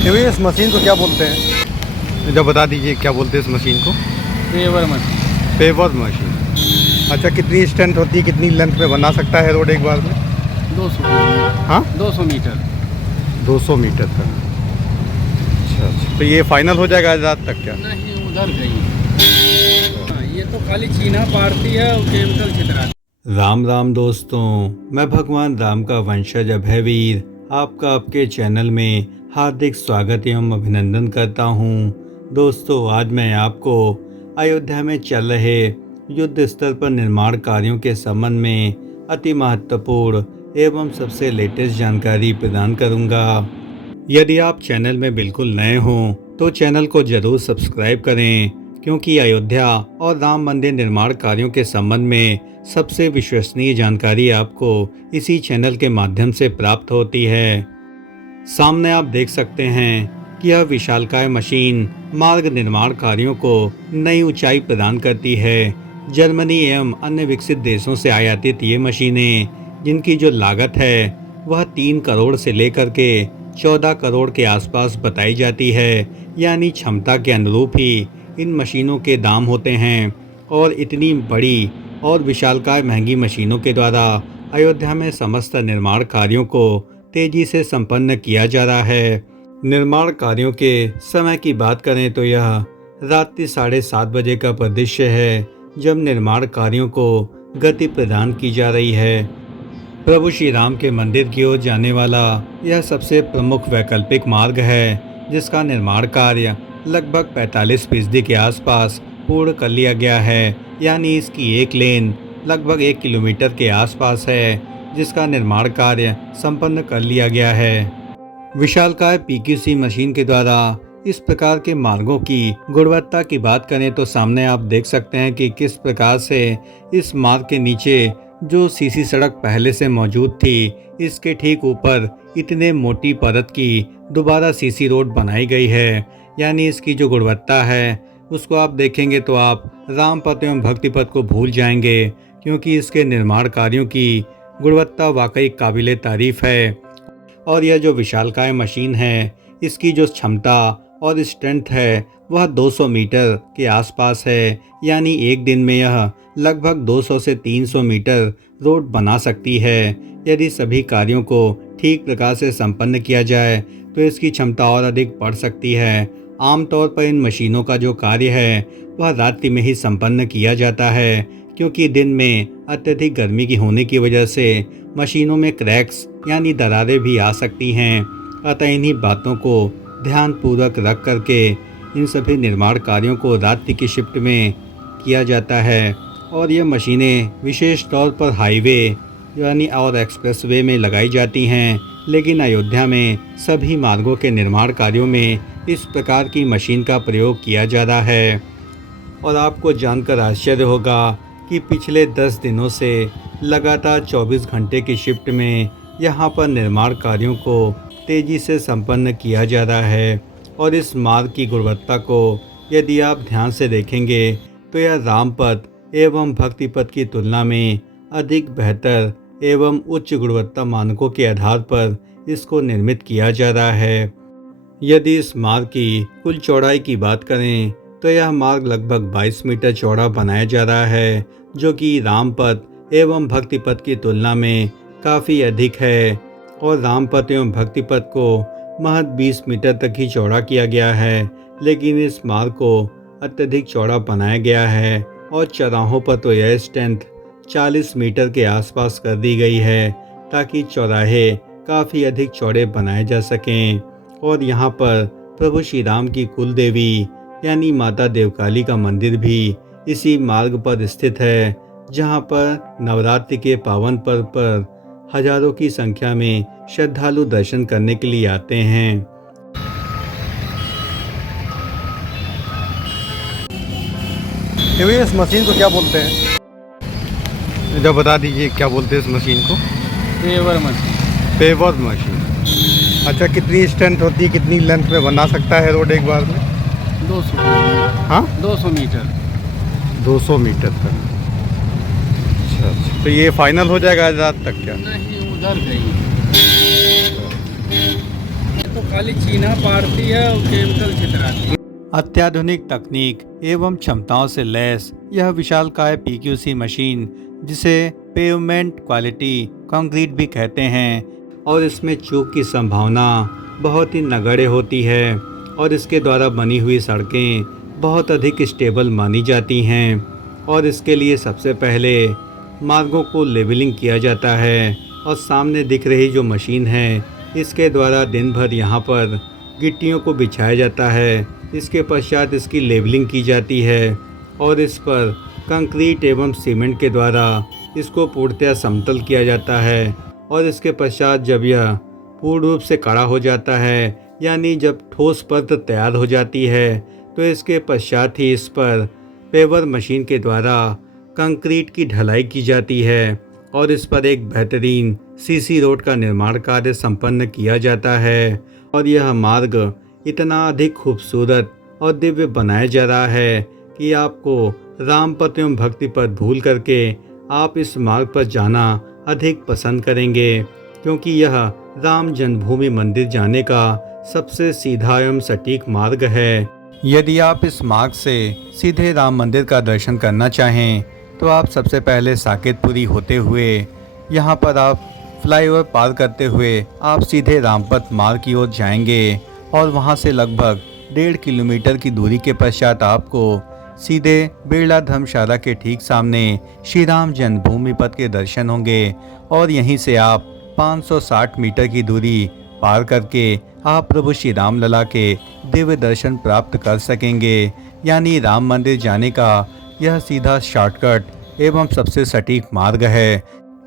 तो भैया इस मशीन को क्या बोलते हैं? जब बता दीजिए क्या बोलते हैं इस मशीन को। Paver machine. Paver machine. अच्छा, कितनी स्ट्रेंथ होती है, कितनी लेंथ में बना सकता है रोड एक बार में? 200। हाँ, 200 मीटर। 200 मीटर तक। अच्छा, तो ये फाइनल हो जाएगा आज रात तक क्या? नहीं, उधर गई। ये तो खाली चीना पाड़ती है और केमिकल छिड़का। राम राम दोस्तों, मैं भगवान राम का वंशज अभयवीर आपका आपके चैनल में हार्दिक स्वागत एवं अभिनंदन करता हूं। दोस्तों, आज मैं आपको अयोध्या में चल रहे युद्ध स्तर पर निर्माण कार्यों के संबंध में अति महत्वपूर्ण एवं सबसे लेटेस्ट जानकारी प्रदान करूंगा। यदि आप चैनल में बिल्कुल नए हों तो चैनल को जरूर सब्सक्राइब करें, क्योंकि अयोध्या और राम मंदिर निर्माण कार्यों के संबंध में सबसे विश्वसनीय जानकारी आपको इसी चैनल के माध्यम से प्राप्त होती है। सामने आप देख सकते हैं कि यह विशालकाय मशीन मार्ग निर्माण कार्यों को नई ऊंचाई प्रदान करती है। जर्मनी एवं अन्य विकसित देशों से आयातित ये मशीनें, जिनकी जो लागत है वह 3 करोड़ से लेकर के 14 करोड़ के आसपास बताई जाती है, यानी क्षमता के अनुरूप ही इन मशीनों के दाम होते हैं। और इतनी बड़ी और विशालकाय महंगी मशीनों के द्वारा अयोध्या में समस्त निर्माण कार्यों को तेजी से संपन्न किया जा रहा है। निर्माण कार्यों के समय की बात करें तो यह रात्रि 7:30 बजे का परिदृश्य है, जब निर्माण कार्यों को गति प्रदान की जा रही है। प्रभु श्री राम के मंदिर की ओर जाने वाला यह सबसे प्रमुख वैकल्पिक मार्ग है, जिसका निर्माण कार्य लगभग 45% के आसपास पूर्ण कर लिया गया है, यानी इसकी एक लेन लगभग 1 किलोमीटर के आसपास है, जिसका निर्माण कार्य संपन्न कर लिया गया है। विशालकाय पीक्यूसी मशीन के द्वारा इस प्रकार के मार्गों की गुणवत्ता की बात करें तो सामने आप देख सकते हैं कि किस प्रकार से इस मार्ग के नीचे जो सीसी सड़क पहले से मौजूद थी, इसके ठीक ऊपर इतने मोटी परत की दोबारा सीसी रोड बनाई गई है। यानी इसकी जो गुणवत्ता है उसको आप देखेंगे तो आप राम पथ एवं भक्ति पथ को भूल जाएंगे, क्योंकि इसके निर्माण कार्यों की गुणवत्ता वाकई काबिले तारीफ है। और यह जो विशालकाय मशीन है, इसकी जो क्षमता और स्ट्रेंथ है वह 200 मीटर के आसपास है, यानी एक दिन में यह लगभग 200 से 300 मीटर रोड बना सकती है। यदि सभी कार्यों को ठीक प्रकार से संपन्न किया जाए तो इसकी क्षमता और अधिक बढ़ सकती है। आमतौर पर इन मशीनों का जो कार्य है वह रात्रि में ही संपन्न किया जाता है, क्योंकि दिन में अत्यधिक गर्मी की होने की वजह से मशीनों में क्रैक्स यानी दरारें भी आ सकती हैं। अतः इन्हीं बातों को ध्यानपूर्वक रख करके इन सभी निर्माण कार्यों को रात्रि की शिफ्ट में किया जाता है। और ये मशीनें विशेष तौर पर हाईवे यानी और एक्सप्रेसवे में लगाई जाती हैं, लेकिन अयोध्या में सभी मार्गों के निर्माण कार्यों में इस प्रकार की मशीन का प्रयोग किया जा रहा है। और आपको जानकर आश्चर्य होगा कि पिछले 10 दिनों से लगातार 24 घंटे की शिफ्ट में यहाँ पर निर्माण कार्यों को तेज़ी से संपन्न किया जा रहा है। और इस मार्ग की गुणवत्ता को यदि आप ध्यान से देखेंगे तो यह राम पथ एवं भक्ति पथ की तुलना में अधिक बेहतर एवं उच्च गुणवत्ता मानकों के आधार पर इसको निर्मित किया जा रहा है। यदि इस मार्ग की कुल चौड़ाई की बात करें तो यह मार्ग लगभग 22 मीटर चौड़ा बनाया जा रहा है, जो कि राम पथ एवं भक्ति पथ की तुलना में काफ़ी अधिक है। और राम पथ एवं भक्ति पथ को महज 20 मीटर तक ही चौड़ा किया गया है, लेकिन इस मार्ग को अत्यधिक चौड़ा बनाया गया है। और चौराहों पर तो यह स्ट्रेंथ 40 मीटर के आसपास कर दी गई है, ताकि चौराहे काफ़ी अधिक चौड़े बनाए जा सकें। और यहाँ पर प्रभु श्री राम की कुल देवी यानी माता देवकाली का मंदिर भी इसी मार्ग पर स्थित है, जहाँ पर नवरात्रि के पावन पर्व पर हजारों की संख्या में श्रद्धालु दर्शन करने के लिए आते हैं। तो भैया इस मशीन को क्या बोलते हैं? जब बता दीजिए क्या बोलते हैं इस मशीन को। Paver machine. Paver machine. अच्छा, कितनी स्ट्रेंथ होती है, कितनी लेंथ में बना सकता है रोड एक बार में? 200। हाँ, 200 मीटर। 200 मीटर तक। अच्छा, तो ये फाइनल हो जाएगा आज रात तक क्या? नहीं, उधर गई। ये तो खाली चीना पाड़ती है और केमिकल छितराती है। अत्याधुनिक तकनीक एवं क्षमताओं से लैस यह विशालकाय पीक्यूसी मशीन, जिसे पेवमेंट क्वालिटी कंक्रीट भी कहते हैं, और इसमें चूक की संभावना बहुत ही नगण्य होती है और इसके द्वारा बनी हुई सड़कें बहुत अधिक स्टेबल मानी जाती हैं। और इसके लिए सबसे पहले मार्गों को लेवलिंग किया जाता है और सामने दिख रही जो मशीन है इसके द्वारा दिन भर यहाँ पर गिट्टियों को बिछाया जाता है। इसके पश्चात इसकी लेवलिंग की जाती है और इस पर कंक्रीट एवं सीमेंट के द्वारा इसको पूर्णतया समतल किया जाता है। और इसके पश्चात जब यह पूर्ण रूप से कड़ा हो जाता है, यानी जब ठोस परत तैयार हो जाती है, तो इसके पश्चात ही इस पर पेवर मशीन के द्वारा कंक्रीट की ढलाई की जाती है और इस पर एक बेहतरीन सीसी रोड का निर्माण कार्य संपन्न किया जाता है। और यह मार्ग इतना अधिक खूबसूरत और दिव्य बनाया जा रहा है कि आपको राम पथ एवं भक्ति पथ भूल करके आप इस मार्ग पर जाना अधिक पसंद करेंगे, क्योंकि यह राम जन्मभूमि मंदिर जाने का सबसे सीधा एवं सटीक मार्ग है। यदि आप इस मार्ग से सीधे राम मंदिर का दर्शन करना चाहें तो आप सबसे पहले साकेतपुरी होते हुए यहाँ पर आप फ्लाईओवर पार करते हुए आप सीधे रामपथ मार्ग की ओर जाएंगे और वहाँ से लगभग 1.5 किलोमीटर की दूरी के पश्चात आपको सीधे बिरला धर्मशाला के ठीक सामने श्री राम जन्मभूमि पथ के दर्शन होंगे और यहीं से आप 560 मीटर की दूरी पार करके आप प्रभु श्री राम लला के दिव्य दर्शन प्राप्त कर सकेंगे। यानी राम मंदिर जाने का यह सीधा शॉर्टकट एवं सबसे सटीक मार्ग है।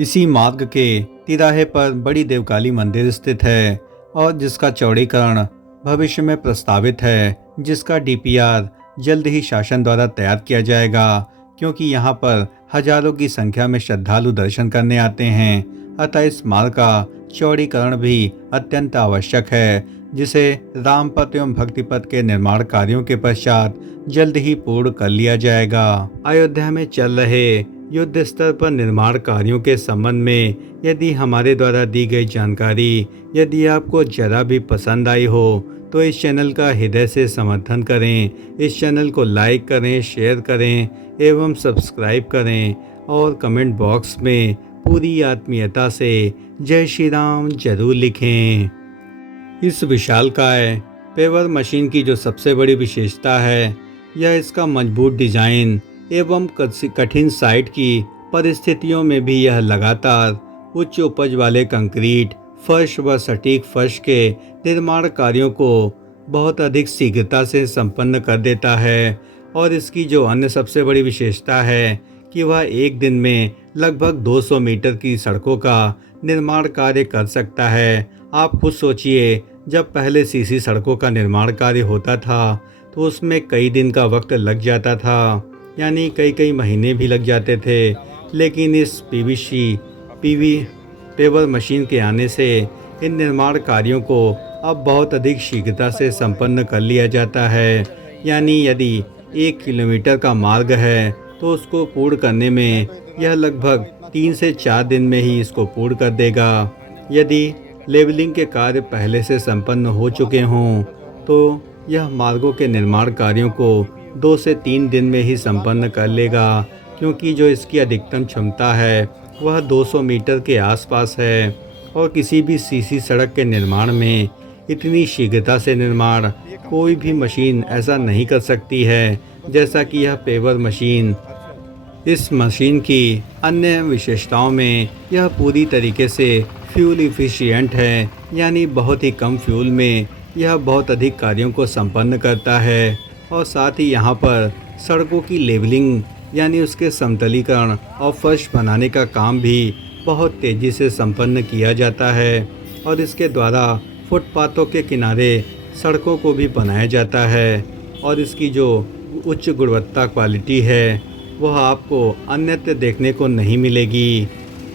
इसी मार्ग के तिराहे पर बड़ी देवकाली मंदिर स्थित है और जिसका चौड़ीकरण भविष्य में प्रस्तावित है, जिसका डीपीआर जल्द ही शासन द्वारा तैयार किया जाएगा, क्योंकि यहाँ पर हजारों की संख्या में श्रद्धालु दर्शन करने आते हैं। अतः इस मार्ग का चौड़ीकरण भी अत्यंत आवश्यक है, जिसे रामपथ एवं भक्तिपथ के निर्माण कार्यों के पश्चात जल्द ही पूर्ण कर लिया जाएगा। अयोध्या में चल रहे युद्ध स्तर पर निर्माण कार्यों के संबंध में यदि हमारे द्वारा दी गई जानकारी यदि आपको जरा भी पसंद आई हो तो इस चैनल का हृदय से समर्थन करें, इस चैनल को लाइक करें, शेयर करें एवं सब्सक्राइब करें और कमेंट बॉक्स में पूरी आत्मीयता से जय श्री राम जरूर लिखें। इस विशालकाय पेवर मशीन की जो सबसे बड़ी विशेषता है यह इसका मजबूत डिजाइन एवं कठिन साइट की परिस्थितियों में भी यह लगातार उच्च उपज वाले कंक्रीट फर्श व सटीक फर्श के निर्माण कार्यों को बहुत अधिक शीघ्रता से संपन्न कर देता है। और इसकी जो अन्य सबसे बड़ी विशेषता है कि वह एक दिन में लगभग 200 मीटर की सड़कों का निर्माण कार्य कर सकता है। आप खुद सोचिए, जब पहले सीसी सड़कों का निर्माण कार्य होता था तो उसमें कई दिन का वक्त लग जाता था, यानी कई महीने भी लग जाते थे। लेकिन इस पीवी पेवर मशीन के आने से इन निर्माण कार्यों को अब बहुत अधिक शीघ्रता से संपन्न कर लिया जाता है। यानी यदि 1 किलोमीटर का मार्ग है तो उसको पूर्ण करने में यह लगभग 3 से 4 दिन में ही इसको पूर्ण कर देगा। यदि लेवलिंग के कार्य पहले से संपन्न हो चुके हों तो यह मार्गों के निर्माण कार्यों को 2 से 3 दिन में ही संपन्न कर लेगा, क्योंकि जो इसकी अधिकतम क्षमता है वह 200 मीटर के आसपास है। और किसी भी सीसी सड़क के निर्माण में इतनी शीघ्रता से निर्माण कोई भी मशीन ऐसा नहीं कर सकती है जैसा कि यह पेवर मशीन। इस मशीन की अन्य विशेषताओं में यह पूरी तरीके से फ्यूल इफिशिएंट है, यानी बहुत ही कम फ्यूल में यह बहुत अधिक कार्यों को संपन्न करता है। और साथ ही यहाँ पर सड़कों की लेवलिंग यानी उसके समतलीकरण और फर्श बनाने का काम भी बहुत तेज़ी से संपन्न किया जाता है। और इसके द्वारा फुटपाथों के किनारे सड़कों को भी बनाया जाता है। और इसकी जो उच्च गुणवत्ता क्वालिटी है वह आपको अन्यत्र देखने को नहीं मिलेगी,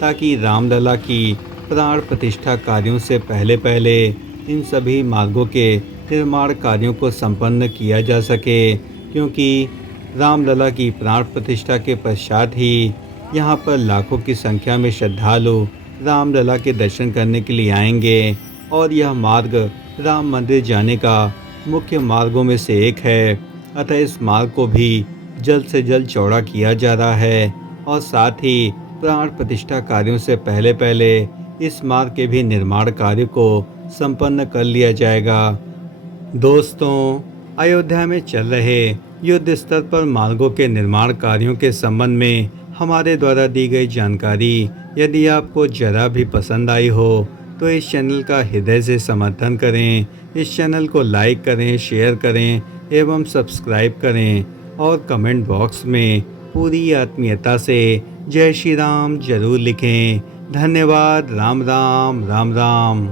ताकि रामलला की प्राण प्रतिष्ठा कार्यों से पहले इन सभी मार्गों के निर्माण कार्यों को संपन्न किया जा सके, क्योंकि रामलला की प्राण प्रतिष्ठा के पश्चात ही यहाँ पर लाखों की संख्या में श्रद्धालु रामलला के दर्शन करने के लिए आएंगे। और यह मार्ग राम मंदिर जाने का मुख्य मार्गों में से एक है। अतः इस मार्ग को भी जल्द से जल्द चौड़ा किया जा रहा है और साथ ही प्राण प्रतिष्ठा कार्यों से पहले पहले इस मार्ग के भी निर्माण कार्य को संपन्न कर लिया जाएगा। दोस्तों, अयोध्या में चल रहे युद्ध स्तर पर मार्गों के निर्माण कार्यों के संबंध में हमारे द्वारा दी गई जानकारी यदि आपको जरा भी पसंद आई हो तो इस चैनल का हृदय से समर्थन करें। इस चैनल को लाइक करें, शेयर करें एवं सब्सक्राइब करें और कमेंट बॉक्स में पूरी आत्मीयता से जय श्री राम जरूर लिखें। धन्यवाद। राम राम राम राम।